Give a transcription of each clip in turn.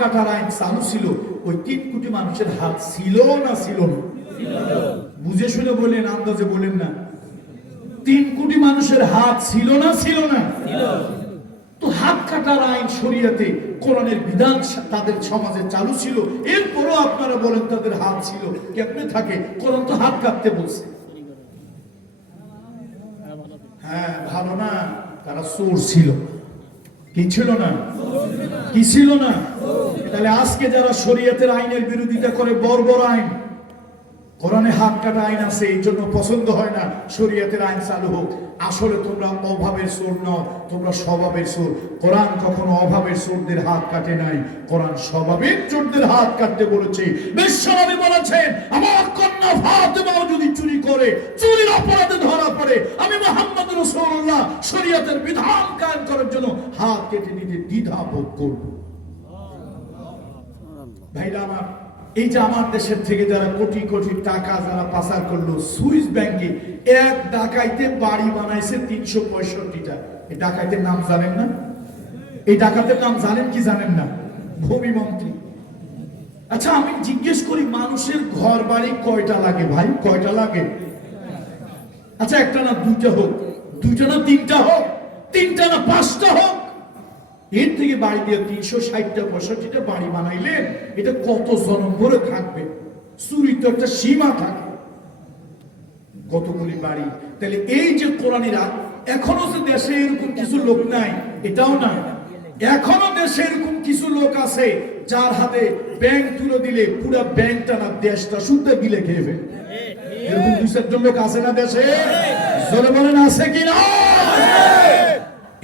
কাটার আইন চালু ছিল, ওই 3 কোটি মানুষের হাত ছিল না ছিল না? বুঝে শুনে বলেন, আন্দাজে বলেন না। 3 কোটি মানুষের হাত ছিল না ছিল না? তো হাত কাটার আইন শরীয়তে কোরআনের বিধান তাদের সমাজে চালু ছিল, এরপরও আপনারা বলেন তাদের হাত ছিল, কেমনে থাকে? কোরআন তো হাত কাটতে বলছে। হ্যাঁ, ভালো না, তারা চোর ছিল। কি ছিল না? কি ছিল না? তাহলে আজকে যারা শরীয়তের আইনের বিরোধিতা করে, বড় বড় আইন, কোরআনে হাত কাটা আইন আছে, এই জন্য পছন্দ হয় না শরীয়তের আইন চালু হোক। আসলে তোমরা অভাবের চোর নও, তোমরা স্বভাবের চোর। কোরআন কখনো অভাবের চোরদের হাত কাটে নাই, কোরআন স্বভাবের চোরদের হাত কাটতে বলেছে। বিশ্বনবী বলেছেন, আমার কন্যা ফাতেমাও যদি চুরি করে, চুরির অপরাধে ধরা পড়ে, আমি মুহাম্মদ রাসূলুল্লাহ শরীয়তের বিধান কায়েম করার জন্য হাত কেটে নিতে দ্বিধা বোধ করব। ভাইরা আমার, এই যে আমার দেশের থেকে যারা কোটি কোটি টাকা যারা পাচার করলো সুইস ব্যাংকে, এক ডাকাইতে বাড়ি বানাইছে 365টা। এই ডাকাইতের নাম জানেন না? এই ডাকাতের নাম জানেন কি জানেন না? ভূমি মন্ত্রী। আচ্ছা, আমি জিজ্ঞেস করি, মানুষের ঘর বাড়ি কয়টা লাগে ভাই? কয়টা লাগে? আচ্ছা, একটা না দুইটা হোক, দুইটা না তিনটা হোক, তিনটা না 5টা হোক, এর থেকে বাড়ি দিয়ে 360টা 65টা বাড়ি বানাইলেন, এটা কত জনম ভরে থাকবে? চুরি তো একটা সীমা থাকে, কতগুলি বাড়ি। তাহলে এই যে কোরআনের, এখনো যে দেশে এরকম কিছু লোক নাই এটাও না, এখনো দেশে এরকম কিছু লোক আছে যার হাতে ব্যাংক তুলে দিলে পুরো ব্যাংকটা না দেশটা শুদ্ধ গিলে খেয়ে ফেলে। এরকম 2-4 লোক আছে না দেশে? জোরে বলেন, আছে কি না?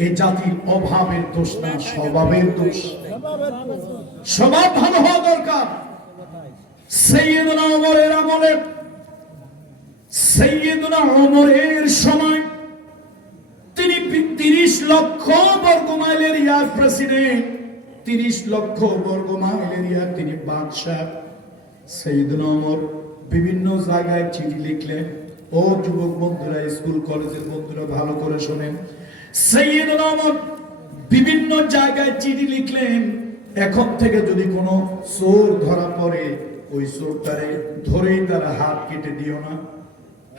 এই জাতির অভাবের দোষ না, স্বভাবের দোষ। স্বভাব ভালো হওয়া দরকার। সাইয়েদনা ওমরের আমলে, সাইয়েদনা ওমরের সময় তিনি 30 লক্ষ বর্গ মাইলের এরিয়ার প্রেসিডেন্ট, 30 লক্ষ বর্গ মাইল এরিয়ার তিনি বাদশা। সাইয়েদনা ওমর বিভিন্ন জায়গায় চিঠি লিখলেন। ও যুবক বন্ধুরা, স্কুল কলেজের বন্ধুরা, ভালো করে শোনেন। সাইয়েদনা ওমর বিভিন্ন জায়গায় চিঠি লিখলেন, এখন থেকে যদি কোনো চোর ধরা পড়ে, ওই চোরটারে ধরেই তারা হাত কেটে দিও না,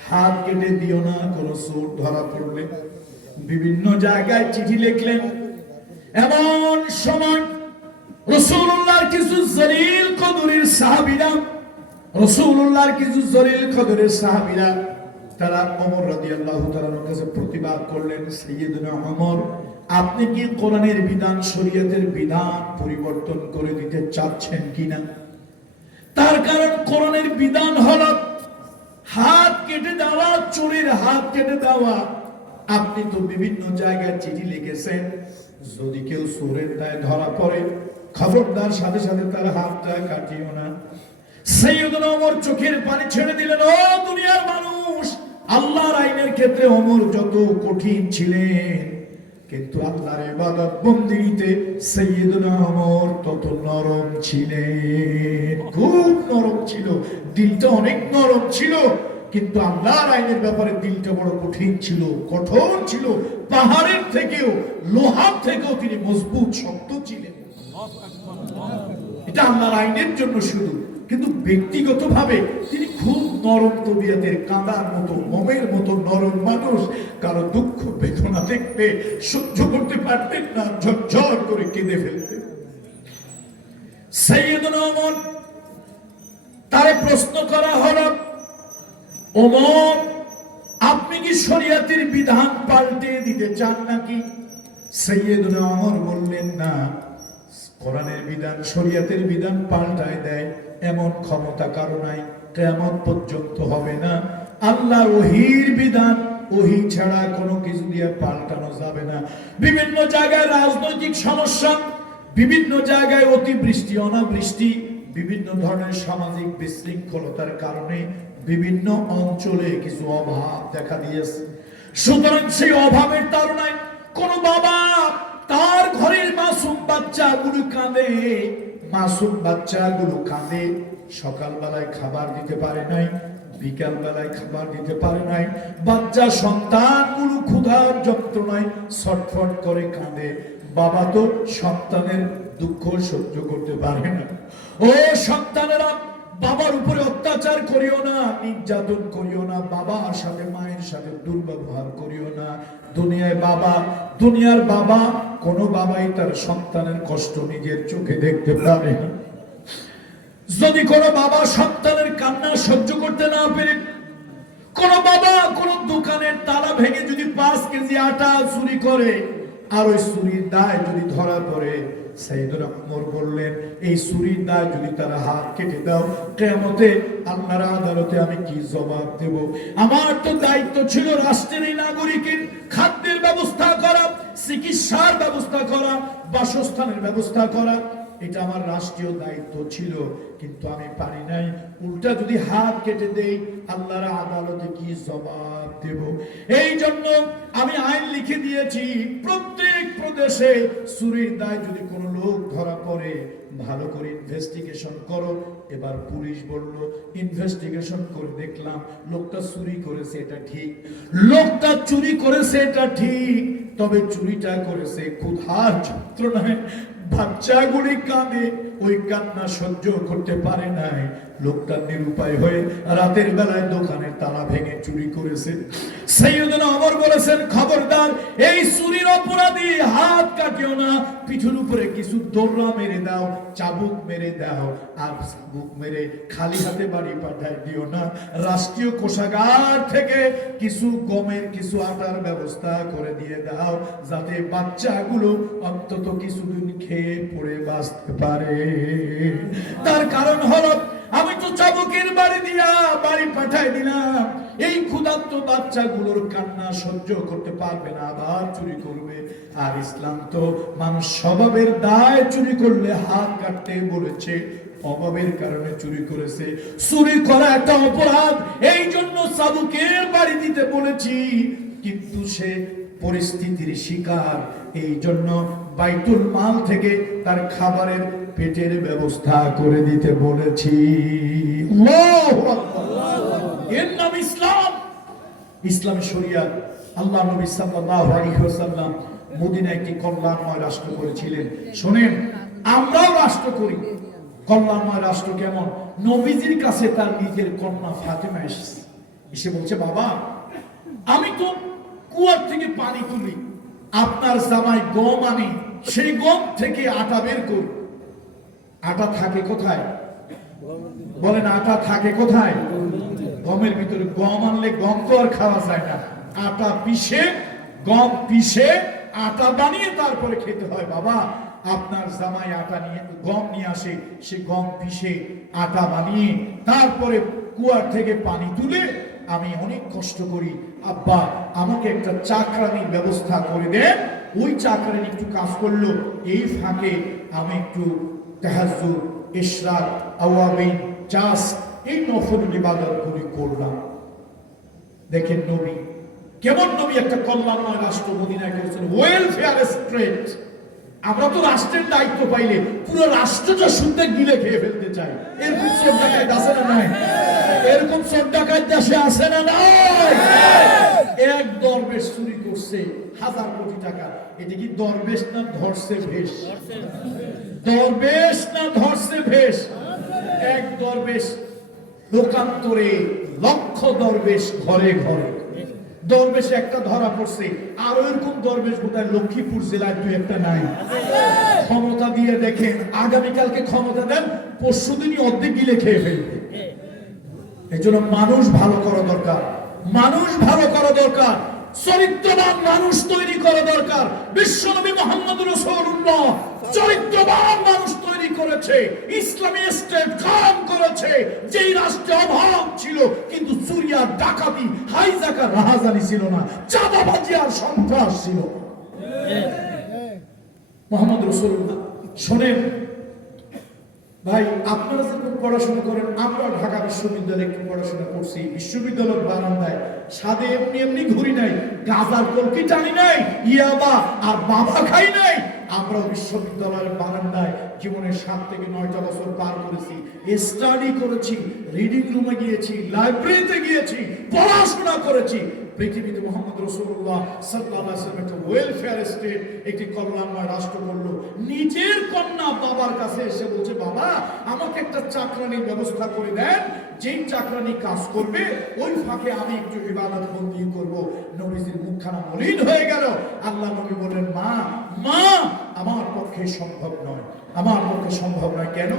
হাত কেটে দিও না কোনো চোর ধরা পড়লে। বিভিন্ন জায়গায় চিঠি লিখলেন। এমন সময় রাসূলুল্লাহর কিছু জলিল কদরের সাহাবীরা, রাসূলুল্লাহর কিছু জলিল কদরের সাহাবীরা, তারা ওমর রাদিয়াল্লাহু তাআলার কাছে প্রতিবাদ করলেন, সাইয়েদনা ওমর, আপনি কি কোরআনের বিধান, শরীয়তের বিধান পরিবর্তন করে দিতে চাচ্ছেন কিনা? তার কারণ কোরআনের বিধান হলো হাত কেটে দেওয়া, চোরের হাত কেটে দেওয়া। আপনি তো বিভিন্ন জায়গায় চিঠি লিখেছেন, যদি কেউ চোরের দায়ে ধরা পড়ে, খবরদার সাথে সাথে তার হাতটা কাটিও না। সাইয়েদনা ওমর চোখের পানি ছেড়ে দিলেন। ও দুনিয়ার মানুষ, আল্লাহর আইনের ক্ষেত্রে ওমর যত কঠিন ছিলেন, কিন্তু আল্লাহর ইবাদত বন্দেগীতে সাইয়েদনা ওমর তত নরম ছিলেন, খুব নরম ছিল, দিলটা অনেক নরম ছিল। কিন্তু আল্লাহর আইনের ব্যাপারে দিলটা বড় কঠিন ছিল, কঠোর ছিল। পাহাড়ের থেকেও, লোহার থেকেও তিনি মজবুত, শক্ত ছিলেন। এটা আল্লাহর আইনের জন্য শুধু, কিন্তু ব্যক্তিগতভাবে তিনি খুব নরম তবিয়তের, কাঁদার মতো, মোমের মতো নরম মানুষ। কারো দুঃখ বেদনা দেখতে সহ্য করতে পারতেন না, ঝরঝর করে কেঁদে ফেলতেন। সাইয়েদনা ওমর, তারে প্রশ্ন করা হলো, ওমর, আপনি কি শরীয়তের বিধান পাল্টে দিতে চান নাকি? সাইয়েদনা ওমর বললেন, না, কোরআনের বিধান, শরীয়তের বিধান পাল্টায় দেয় এমন ক্ষমতা কারো নাই, কিয়ামত পর্যন্ত হবে না। আল্লাহর ওহীর বিধান, ওহী ছাড়া কোনো কিছু দিয়ে পাল্টানো যাবে না। বিভিন্ন জায়গায় রাজনৈতিক সমস্যা, বিভিন্ন জায়গায় অতিবৃষ্টি, অনাবৃষ্টি, বিভিন্ন ধরনের সামাজিক বিশৃঙ্খলতার কারণে বিভিন্ন অঞ্চলে কিছু অভাব দেখা দিয়েছে। সুতরাং সেই অভাবের তাড়নায় কোন বাবা তার ঘরের মাসুম বাচ্চাগুলো কাঁদে, মাসুম বাচ্চাগুলো কাঁদে, সকালবেলায় খাবার দিতে পারে নাই, বিকাল বেলায় খাবার দিতে পারে নাই, বাচ্চা সন্তানগুলো ক্ষুধার যন্ত্রণায় ছটফট করে কাঁদে। বাবা তো সন্তানের দুঃখ সহ্য করতে পারে না। ও সন্তানেরা, বাবার উপরে অত্যাচার করিও না, নির্যাতন করিও না, বাবার সাথে মায়ের সাথে দুর্ব্যবহার করিও না। দুনিয়ার বাবা, কোন বাবাই তার সন্তানের কষ্ট নিজের চোখে দেখতে পারে না। যদি কোন বাবা সন্তানের কান্না সহ্য করতে না পারে, কোন বাবা কোন দোকানের তালা ভেঙে যদি 5 কেজি আটা চুরি করে, আর ওই চুরির দায় যদি ধরা পড়ে, সাইয়েদনা ওমর বললেন, এই চুরির দায় যদি তারা হাত কেটে দাও, কিয়ামতে আল্লাহর আদালতে আমি কি জবাব দেব? আমার তো দায়িত্ব ছিল রাষ্ট্রের এই নাগরিকের খাদ্যের ব্যবস্থা করা, চিকিৎসার ব্যবস্থা করা, বাসস্থানের ব্যবস্থা করা। এটা আমার রাষ্ট্রীয় দায়িত্ব ছিল, কিন্তু আমি পারি নাই। উল্টা যদি হাত কেটে দেই, আল্লাহর আদালতে কি জবাব দেব? এই জন্য আমি আইন লিখে দিয়েছি, প্রত্যেক প্রদেশে চুরির দায় যদি কোনো লোক ধরা পড়ে, ভালো করে ইনভেস্টিগেশন করো। এবার পুলিশ বলল, ইনভেস্টিগেশন করে দেখলাম লোকটা চুরি করেছে, এটা ঠিক, লোকটা চুরি করেছে এটা ঠিক, তবে চুরিটা করেছে ক্ষুধার যন্ত্রণায়, বাচ্চাগুলি কাঁদে, ওই কান্না সহ্য করতে পারে নাই, লোকটা নিরুপায় হয়ে রাতের বেলায় দোকানের তালা ভেঙে চুরি করেছে। সাইয়েদনা ওমর বলেছেন, খবরদার, এই চুরির অপরাধী হাত কাটিও না, পিঠের উপরে কিছু দৌড়া মেরে দাও, চাবুক মেরে দাও, আর চাবুক মেরে খালি হাতে বাড়ি পাঠায় দিও না। রাষ্ট্রীয় কোষাগার থেকে কিছু গমের, কিছু আটার ব্যবস্থা করে দিয়ে দাও, যাতে বাচ্চাগুলো অন্তত কিছুদিন খেয়ে পড়ে বাঁচতে পারে। তার কারণ হলো, আমি তো চাবুকের বাড়ি দিয়া বাড়ি পাঠাই দিলাম, এই ক্ষুধার্ত বাচ্চাগুলোর কান্না সহ্য করতে পারবে না, আবার চুরি করবে। আর ইসলাম তো মানুষ স্বভাবের দায়, চুরি করলে হাত কাটতে বলেছে, অভাবের কারণে চুরি করেছে। চুরি করা একটা অপরাধ, এই জন্য চাবুকের বাড়ি দিতে বলেছি, কিন্তু সে পরিস্থিতির শিকার, এই জন্য বাইতুল মাল থেকে তার খাবারের পেটের ব্যবস্থা করে দিতে বলেছি। আল্লাহু আকবার। এর নাম ইসলাম, ইসলামী শরিয়াত। আল্লাহ নবী সাল্লাল্লাহু আলাইহি ওয়াসাল্লাম মদিনায় একটি কল্যাণময় রাষ্ট্র করেছিলেন। শুনেন, আমরাও রাষ্ট্র করি, কল্যাণময় রাষ্ট্র কেমন? নবীজির কাছে তার নিজের কন্যা ফাতেমা এসে বলছে, বাবা, আমি তো কুয়ার থেকে পানি তুলি, আপনার জামাই গম আনি, সেই গম থেকে আটা বের করি। আটা থাকে কোথায় বলেন? আটা থাকে কোথায়? গমের ভিতরে। গম আনলে গম তো আর খাওয়া যায় না, আটা পিষে, গম পিষে আটা বানিয়ে তারপরে খেতে হয়। বাবা, আপনার জামাই আটা নিয়ে, গম নিয়ে আসে, সে গম পিষে আটা বানিয়ে তারপরে কুয়ার থেকে পানি তুলে আমি অনেক কষ্ট করি। আব্বা, আমাকে একটা চাকরানির ব্যবস্থা করে দেন। ওই চাকরানি একটু কাজ করলো, এই ফাঁকে আমি একটু তাহাজ্জুদ, ইশরাক, আওয়াবিন, চাষ, এই নফল ইবাদতগুলি করলাম। দেখেন নবী কেমন, নবী একটা কল্যাণময় রাষ্ট্র মদিনায় করেছেন, ওয়েলফেয়ার স্টেট। আমরা তো রাষ্ট্রের দায়িত্ব পাইলে পুরো রাষ্ট্রটা শুনতে গিলে খেয়ে ফেলতে চাই। এরকম চোর ডাকাত আছে না নাই? এরকম চোর ডাকাত দেশে আছে না নাই? এক দরবেশ চুরি করছে 1000 কোটি টাকা। এটা কি দরবেশ না ধরছে ভেষ? দরবেশ না ধরছে ভেষ? এক দরবেশ লোকান্তরে লক্ষ দরবেশ ঘরে ঘরে। দরবেশ একটা ধরা পড়ছে, আর এরকম দরবেশ বোধহয় লক্ষ্মীপুর জেলায় 2-1টা নাই। ক্ষমতা দিয়ে দেখেন, আগামীকালকে ক্ষমতা দেন, পরশুদিনই অর্ধেক গিলে খেয়ে ফেলবে। এই জন্য মানুষ ভালো করা দরকার, মানুষ ভালো করা দরকার, চরিত্রবান মানুষ তৈরি করা দরকার। বিশ্বনবী মুহাম্মদ রাসূলুল্লাহ চরিত্রবান মানুষ তৈরি করেছে, ইসলামী স্টেট কায়েম করেছে। যেই রাষ্ট্রে অভাব ছিল, কিন্তু চুরি আর ডাকাতি, হাইজাকার রাহাজানি ছিল না, চাঁদাবাজি আর সন্ত্রাস ছিল। মুহাম্মদ রাসূলুল্লাহ। শোনেন ভাই, আপনারা যখন পড়াশোনা করেন, আমরা ঢাকা বিশ্ববিদ্যালয়ে পড়াশোনা করছি, বিশ্ববিদ্যালয়ের বারান্দায় সাদে এমনি এমনি ঘুরি নাই, গাজার কলকি টানি নাই, ইয়াবা আর বাবা খাই নাই। আমরা বিশ্ববিদ্যালয়ের বারান্দায় জীবনের 7 থেকে 9টা বছর পার করেছি, স্টাডি করেছি, রিডিং রুমে গিয়েছি, লাইব্রেরিতে গিয়েছি, পড়াশোনা করেছি। পৃথিবীতে মুহাম্মদ রাসূলুল্লাহ সাল্লাল্লাহু আলাইহি ওয়াসাল্লাম একটা ওয়েলফেয়ার স্টেট, একটি কল্যাণময় রাষ্ট্র করলো। নিজের কন্যা বাবার কাছে এসে বলছে, বাবা আমাকে একটা চাকরানির ব্যবস্থা করে দেন, যেই চাকরানি কাজ করবে ওই ফাঁকে আমি একটু ইবাদত বন্দি করব। নবীজির মুখখানা মলিন হয়ে গেল। আল্লাহ নবী বলেন, মা মা আমার পক্ষে সম্ভব নয়, আমার পক্ষে সম্ভব নয়। কেন?